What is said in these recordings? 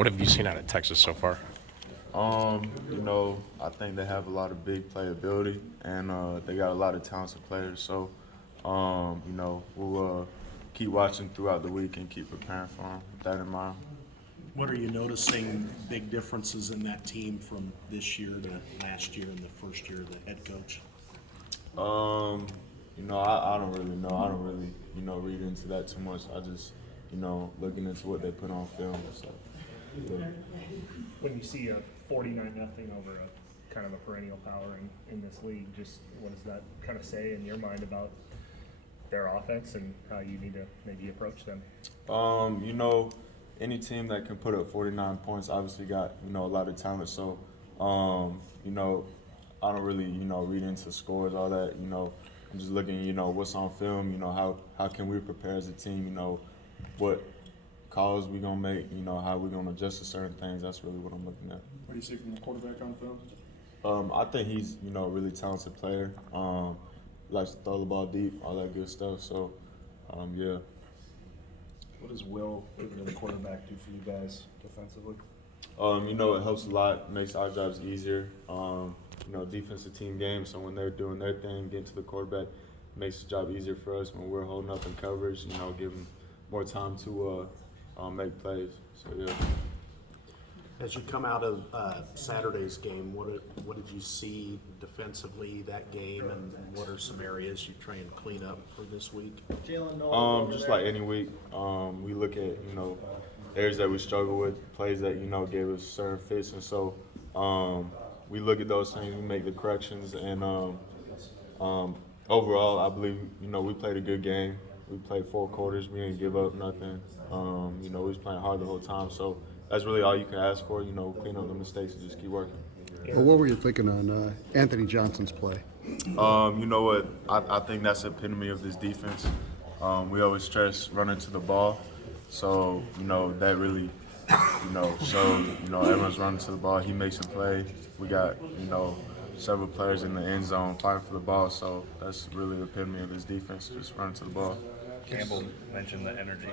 What have you seen out of Texas so far? I think they have a lot of big playability, and they got a lot of talented players. So, we'll keep watching throughout the week and keep preparing for them with that in mind. What are you noticing big differences in that team from this year to last year and the first year of the head coach? I don't really know. I don't really, read into that too much. I just, looking into what they put on film. So, yeah. When you see a 49-0 over a kind of a perennial power in this league, just what does that kind of say in your mind about their offense and how you need to maybe approach them? Any team that can put up 49 points obviously got, a lot of talent. So, I don't really, read into scores, all that. I'm just looking, what's on film, how can we prepare as a team, what calls we going to make, how we going to adjust to certain things. That's really what I'm looking at. What do you see from the quarterback on film? I think he's, a really talented player. Likes to throw the ball deep, all that good stuff. So, yeah. What does Will, the quarterback, do for you guys defensively? It helps a lot, makes our jobs easier. Defensive team game, so when they're doing their thing, getting to the quarterback, makes the job easier for us. When we're holding up in coverage, give them more time to make plays. So, yeah. As you come out of Saturday's game, what did you see defensively that game, and what are some areas you try and clean up for this week? Just like any week, we look at areas that we struggle with, plays that gave us certain fits, and so we look at those things, we make the corrections, and overall, I believe we played a good game. We played 4 quarters, we didn't give up nothing. We was playing hard the whole time, so that's really all you can ask for. Clean up the mistakes and just keep working. Well, what were you thinking on Anthony Johnson's play? You know what? I think that's the epitome of this defense. We always stress running to the ball, so that really showed. Everyone's running to the ball. He makes a play. We got several players in the end zone fighting for the ball, so that's really the epitome of this defense. Just running to the ball. Campbell mentioned the energy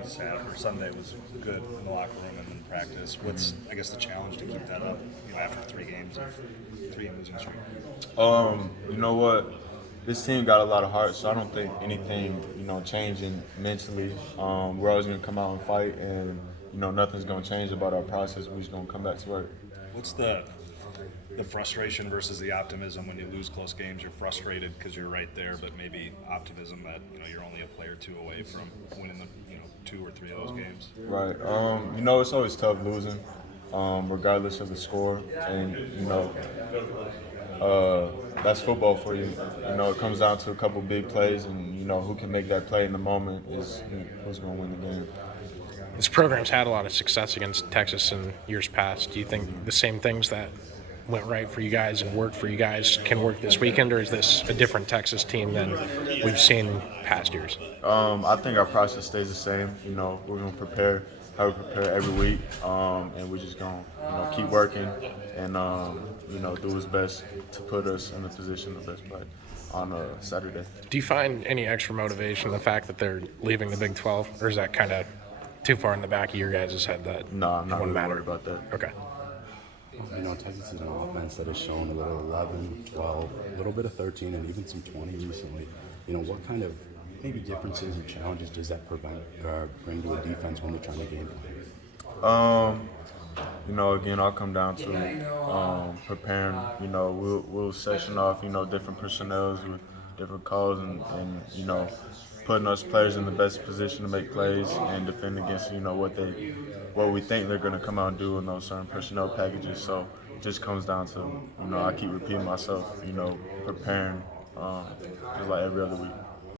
Sunday was good in the locker room and in practice. What's, I guess, the challenge to keep that up after 3 games of 3 losing streak? You know what? This team got a lot of heart, so I don't think anything, changing mentally. We're always going to come out and fight, and, nothing's going to change about our process. We're just going to come back to work. What's the frustration versus the optimism when you lose close games? You're frustrated because you're right there, but maybe optimism that you're only a play or 2 away from winning the 2 or 3 of those games. Right. It's always tough losing, regardless of the score, and that's football for you. It comes down to a couple big plays, and who can make that play in the moment is who's going to win the game. This program's had a lot of success against Texas in years past. Do you think the same things that went right for you guys and worked for you guys can work this weekend, or is this a different Texas team than we've seen past years? I think our process stays the same. We're going to prepare how we prepare every week, and we're just going to keep working and do what's best to put us in the position of best play on Saturday. Do you find any extra motivation in the fact that they're leaving the Big 12, or is that kind of too far in the back of your guys' head that No, I'm not it won't really matter? worried about that. Okay. Texas is an offense that has shown a little 11, 12, a little bit of 13, and even some 20 recently. What kind of maybe differences or challenges does that bring to a defense when they're trying to game plan? Again, I'll come down to preparing. We'll session off, different personnels with different calls and putting us players in the best position to make plays and defend against, what we think they're going to come out and do in those certain personnel packages. So it just comes down to, I keep repeating myself, preparing just like every other week.